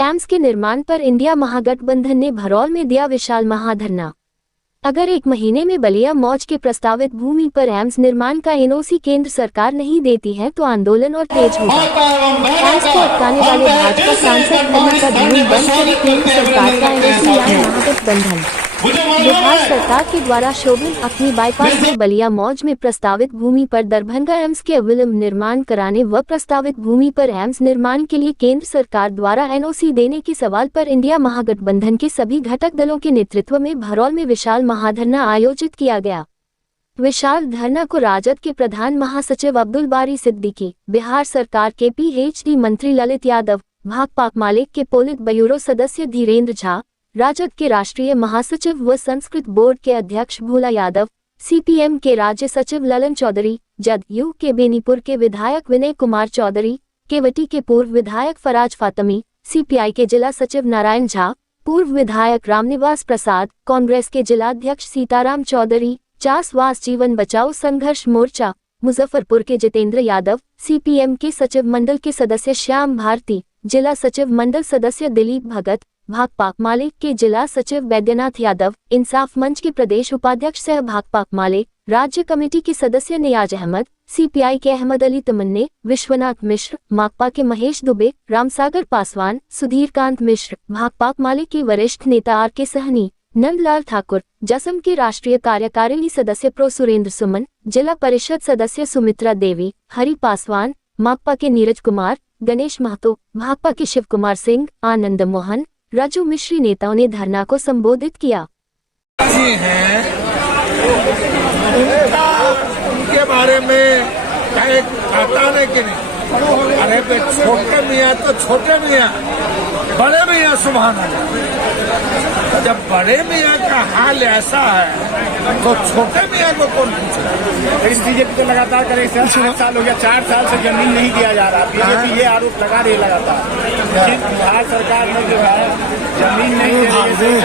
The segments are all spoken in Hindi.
एम्स के निर्माण पर इंडिया महागठबंधन ने भरौल में दिया विशाल महाधरना। अगर 1 महीने में बलिया मौज के प्रस्तावित भूमि पर एम्स निर्माण का एनओसी केंद्र सरकार नहीं देती है तो आंदोलन और तेज होगा। एम्स को अटकाने वाले भाजपा सांसद अन्ना का धूम बंद करे केंद्र सरकार का एनओसी लाए महागठबंधन। बिहार सरकार के द्वारा शोभन अपनी बाईपास में बलिया मौज में प्रस्तावित भूमि पर दरभंगा एम्स के अविलंब निर्माण कराने व प्रस्तावित भूमि पर एम्स निर्माण के लिए केंद्र सरकार द्वारा एनओसी देने के सवाल पर इंडिया महागठबंधन के सभी घटक दलों के नेतृत्व में भरौल में विशाल महाधरना आयोजित किया गया। विशाल धरना को राजद के प्रधान महासचिव अब्दुल बारी सिद्दीकी, बिहार सरकार के पीएचडी मंत्री ललित यादव, भाकपा माले के पोलित ब्यूरो सदस्य धीरेन्द्र झा, राजद के राष्ट्रीय महासचिव व संस्कृत बोर्ड के अध्यक्ष भोला यादव, सीपीएम के राज्य सचिव ललन चौधरी, जदयू के बेनीपुर के विधायक विनय कुमार चौधरी, केवटी के पूर्व विधायक फराज फातमी, सीपीआई के जिला सचिव नारायण झा, पूर्व विधायक रामनिवास प्रसाद, कांग्रेस के जिलाध्यक्ष सीताराम चौधरी, चासवास जीवन बचाओ संघर्ष मोर्चा मुजफ्फरपुर के जितेंद्र यादव, सीपीएम के सचिव मंडल के सदस्य श्याम भारती, जिला सचिव मंडल सदस्य दिलीप भगत, भाकपा माले के जिला सचिव वैद्यनाथ यादव, इंसाफ मंच के प्रदेश उपाध्यक्ष सह भाकपा माले, राज्य कमेटी के सदस्य नियाज अहमद, सीपीआई के अहमद अली तमन्ने, विश्वनाथ मिश्र, माकपा के महेश दुबे, रामसागर पासवान, सुधीर कांत मिश्र, भाकपा माले के वरिष्ठ नेता आर के सहनी, नंदलाल ठाकुर, जसम के राष्ट्रीय कार्यकारिणी सदस्य प्रो सुरेंद्र सुमन, जिला परिषद सदस्य सुमित्रा देवी, हरि पासवान, माकपा के नीरज कुमार, गणेश महतो, भाकपा के शिव कुमार सिंह, आनंद मोहन, राजू मिश्री नेताओं ने धरना को संबोधित किया। उनके बारे में कहता नहीं कि नहीं, अरे छोटे मियाँ तो छोटे मियाँ, बड़े मियाँ सुभान अल्लाह। जब बड़े मियाँ का हाल ऐसा है तो छोटे मियाँ को कौन पूछे। लेकिन बीजेपी तो लगातार करे 8 साल हो गया, 4 साल से जमीन नहीं दिया जा रहा। बीजेपी ये आरोप लगा रही लगातार बिहार सरकार ने जो है जमीन नहीं दे रही है।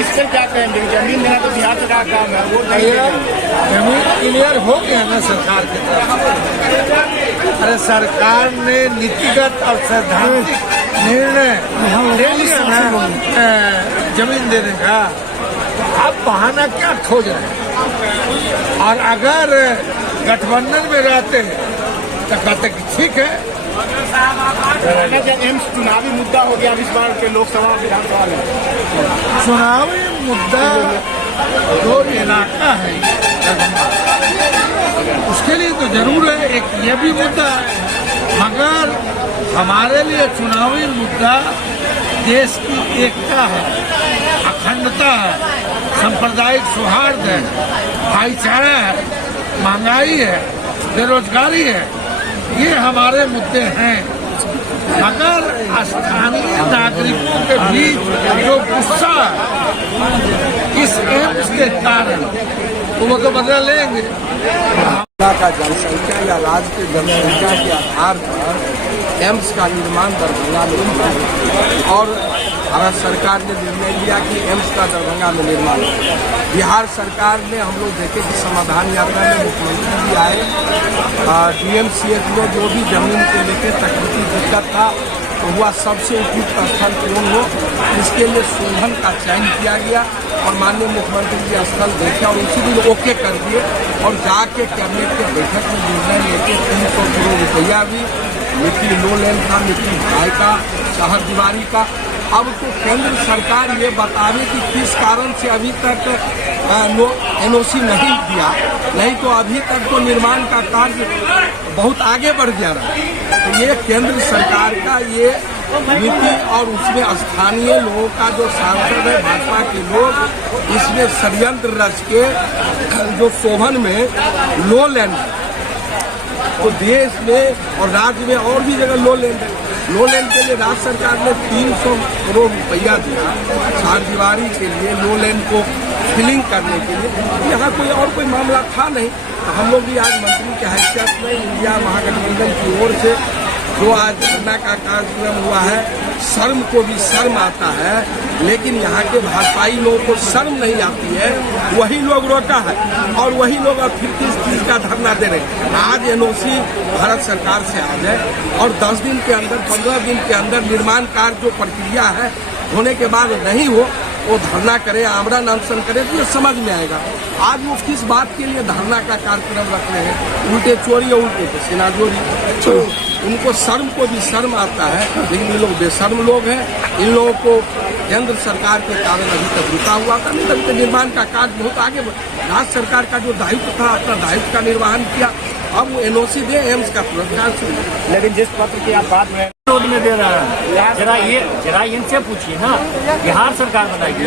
इससे क्या कहेंगे, जमीन देना तो बिहार सरकार का काम है, वो जमीन क्लियर हो गया ना सरकार की तरफ। अरे सरकार ने नीतिगत और सैद्धांतिक निर्णय ले लिया ना जमीन देने का। अब बहाना क्या खोज रहे हैं। और अगर गठबंधन में रहते तो कहते कि ठीक है। एम्स चुनावी मुद्दा हो गया इस बार के लोकसभा विधानसभा में। चुनावी मुद्दा जो इलाका है उसके लिए तो जरूर है, एक ये भी मुद्दा है, मगर हमारे लिए चुनावी मुद्दा देश की एकता है, अखंडता है, सांप्रदायिक सौहार्द है, भाईचारा है, महंगाई है, बेरोजगारी है, ये हमारे मुद्दे हैं। अगर स्थानीय नागरिकों के बीच जो गुस्सा इस एम्स के कारण तो वो तो बदला लेंगे। का जनसंख्या या राज्य की जनसंख्या के आधार पर एम्स का निर्माण दरभंगा में होगा और भारत सरकार ने निर्णय लिया कि एम्स का दरभंगा में निर्माण हो। बिहार सरकार ने हम लोग देखे कि समाधान यात्रा में मुख्यमंत्री भी आए, डीएमसीएच में जो भी जमीन को लेकर तकनीकी दिक्कत था तो हुआ सबसे उपयुक्त स्थल कौन हो, इसके लिए शोधन का चयन किया गया और माननीय मुख्यमंत्री जी स्थल देखे और उसी दिन ओके कर दिए और जाके कैबिनेट के बैठक में निर्णय लेके 300 करोड़ रुपया भी मिट्टी लो लेन का, मिट्टी भाई का, शहर दीवारी का। अब तो केंद्र सरकार ये बतावे कि किस कारण से अभी तक एनओसी नहीं दिया, नहीं तो अभी तक तो निर्माण का कार्य बहुत आगे बढ़ जा रहा है। तो ये केंद्र सरकार का ये नीति और उसमें स्थानीय लोगों का जो सांसद है भाजपा के लोग इसमें षड्यंत्र रच के जो शोभन में लो लैंड तो देश में और राज्य में और भी जगह लो लैंड है। लो लैंड के लिए राज्य सरकार ने 300 करोड़ रुपया दिया चार दीवारी के लिए, लो लैंड को फिलिंग करने के लिए। यहाँ कोई मामला था नहीं। तो हम लोग भी आज मंत्री के हैसियत में इंडिया महागठबंधन की ओर से जो आज धरना का कार्यक्रम हुआ है, शर्म को भी शर्म आता है, लेकिन यहाँ के भाजपाई लोगों को शर्म नहीं आती है। वही लोग रोका है और वही लोग अब फिर किस चीज का धरना दे रहे हैं। आज एनओसी भारत सरकार से आ जाए और 10 दिन के अंदर 15 दिन के अंदर निर्माण कार्य जो प्रक्रिया है होने के बाद नहीं हो, वो धरना करे, आमरण अनशन करे, तो ये समझ में आएगा। आज वो किस बात के लिए धरना का कार्यक्रम रख रहे हैं, उल्टे चोरी और उल्टे पे सिनाजोरी। तो उनको शर्म को भी शर्म आता है, लेकिन ये लोग बेशर्म लोग हैं। इन लोगों को केंद्र सरकार के कारण अभी तक रुका हुआ था, नहीं तक निर्माण का कार्य बहुत आगे राज्य सरकार का जो दायित्व था अपना दायित्व का निर्वहन किया। अब वो एनओसी दे, एम्स का पुरस्कार शुरू। लेकिन जिस पत्र की आप बात में रोड में दे रहा है, जरा इनसे पूछिए ना, बिहार सरकार बताइए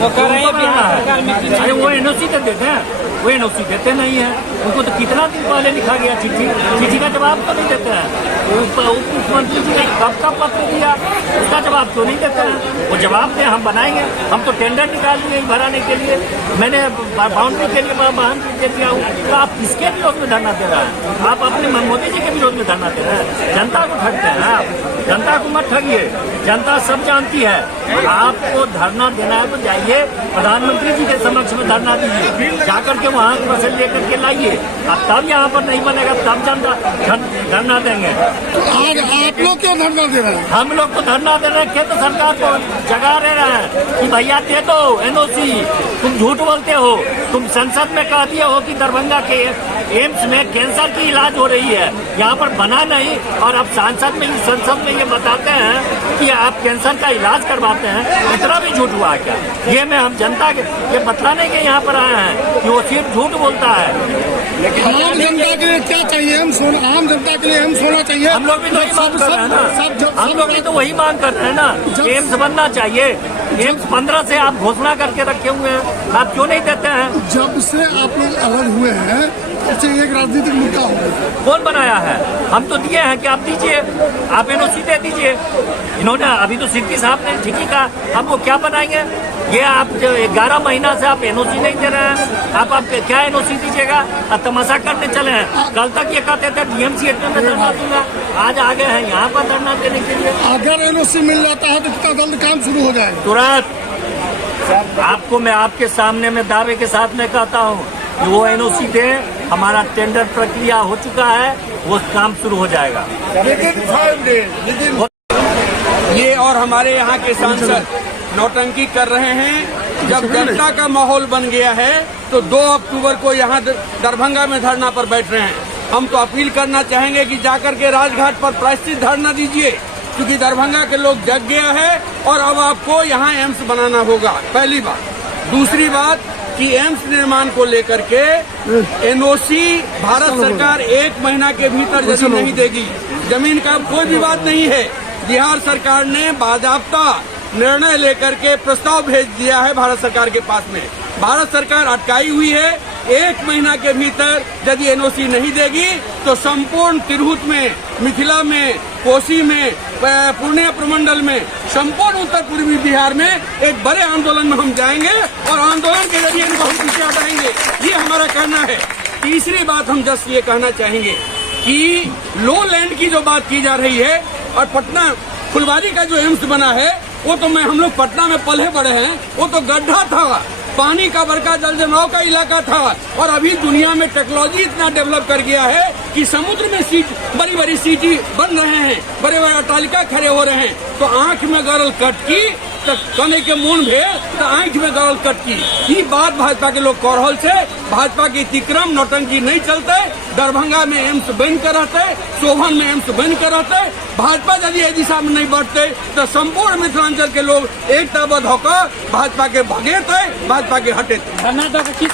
वो कर रहे हैं। अरे वो एनओसी तो देते हैं, वो एनओसी देते नहीं है। उनको तो कितना दिन पहले लिखा गया चिट्ठी का जवाब तो नहीं देते हैं। उप मुख्यमंत्री जी ने कब का पत्र दिया, उसका जवाब तो नहीं देते हैं। वो जवाब दें, हम बनाएंगे। हम तो टेंडर निकाल लिए भराने के लिए, मैंने बाउंड्री के लिए वाहन दे दिया हूँ। तो आप किसके विरोध में धरना दे रहे हैं? आप अपने मोदी जी के विरोध में धरना दे रहे हैं। जनता को ठगते हैं आप, जनता को मत ठगिए। जनता सब जानती है। आपको धरना देना है तो जाइए प्रधानमंत्री जी के समक्ष में धरना दीजिए, जाकर के वहाँ के मसले लेकर के लाइए। अब तब यहाँ पर नहीं बनेगा तब जनता धरना देंगे। आज आप लोग क्यों धरना दे रहे हैं? हम लोग तो धरना दे रहे हैं, केंद्र सरकार को जगा रहे हैं कि भैया दे दो एनओसी। तुम झूठ बोलते हो। तुम संसद में कह दिए हो कि दरभंगा के एम्स में कैंसर की इलाज हो रही है, यहाँ पर बना नहीं, और अब संसद में ये बताते हैं कि आप कैंसर का इलाज करवाते हैं। इतना भी झूठ हुआ क्या? ये मैं हम जनता के ये बतलाने के यहाँ पर आए हैं कि वो सिर्फ झूठ बोलता है। आम जनता के लिए क्या चाहिए? आम जनता के लिए एम्स होना चाहिए। हम लोग भी तो वही मांग कर रहे हैं ना, हम लोग भी तो वही मांग कर रहे हैं ना। एम्स बनना चाहिए। एम्स 15 से आप घोषणा करके रखे हुए हैं, आप क्यों नहीं देते हैं? जब से आप लोग अलग हुए हैं उससे एक राजनीतिक मुद्दा हो गया। कौन बनाया है? हम तो दिए हैं कि आप दीजिए, आप एनओसी दे दीजिए। इन्होंने अभी तो सिद्दीकी साहब ने ठीक ही कहा, हम वो क्या बनाएंगे? ये आप 11 महीना से आप एनओसी नहीं दे रहे हैं। आप क्या एनओसी दीजिएगा? आप तमाशा करने चले हैं। कल तक ये कहते थे डीएमसी में धरना दूंगा, आज आ गए हैं यहाँ पर धरना देने के लिए। अगर एनओसी मिल जाता है तो कितना जल्द काम शुरू हो जाएगा? तुरंत। आपको मैं आपके सामने में दावे के साथ में कहता हूँ कि वो एनओसी दे, हमारा टेंडर प्रक्रिया हो चुका है, वो काम शुरू हो जाएगा। ये और हमारे यहाँ के सांसद नौटंकी कर रहे हैं। जब जनता का माहौल बन गया है तो 2 अक्टूबर को यहाँ दरभंगा में धरना पर बैठ रहे हैं। हम तो अपील करना चाहेंगे कि जाकर के राजघाट पर प्रायश्चित धरना दीजिए, क्योंकि दरभंगा के लोग जग गया है और अब आपको यहाँ एम्स बनाना होगा। पहली बात। दूसरी बात कि एम्स निर्माण को लेकर के एनओसी भारत सरकार 1 महीना के भीतर यदि नहीं देगी, जमीन का कोई विवाद नहीं है। बिहार सरकार ने बाजाब्ता निर्णय लेकर के प्रस्ताव भेज दिया है भारत सरकार के पास में। भारत सरकार अटकाई हुई है। 1 महीना के भीतर यदि एनओसी नहीं देगी तो संपूर्ण तिरहुत में, मिथिला में, कोसी में, पूर्णिया प्रमंडल में, संपूर्ण उत्तर पूर्वी बिहार में एक बड़े आंदोलन में हम जाएंगे और आंदोलन के जरिए इनको हम पीछे हटाएंगे। ये हमारा कहना है। तीसरी बात हम जस्ट ये कहना चाहेंगे कि लो लैंड की जो बात की जा रही है और पटना फुलवारी का जो एम्स बना है वो तो हम लोग पटना में पले बड़े हैं, वो तो गड्ढा था, पानी का बड़का जल जमाव का इलाका था। और अभी दुनिया में टेक्नोलॉजी इतना डेवलप कर गया है कि समुद्र में बड़ी बड़ी सिटी बन रहे हैं, बड़े बड़े अट्टालिका खड़े हो रहे हैं। तो आंख में गरल कटकी तो कने के मुन भेल तो आंख में गरल कटकी। ये बात भाजपा के लोग करहल से भाजपा के तिक्रम नौटंकी नहीं चलते। दरभंगा में एम्स बन कर रहते, सोभन में एम्स बन कर रहते। भाजपा यदि इस दिशा में नहीं बढ़ते तो संपूर्ण मिथिलांचल के लोग एकताबद्ध होकर भाजपा के भगेते, भाजपा के हटेते।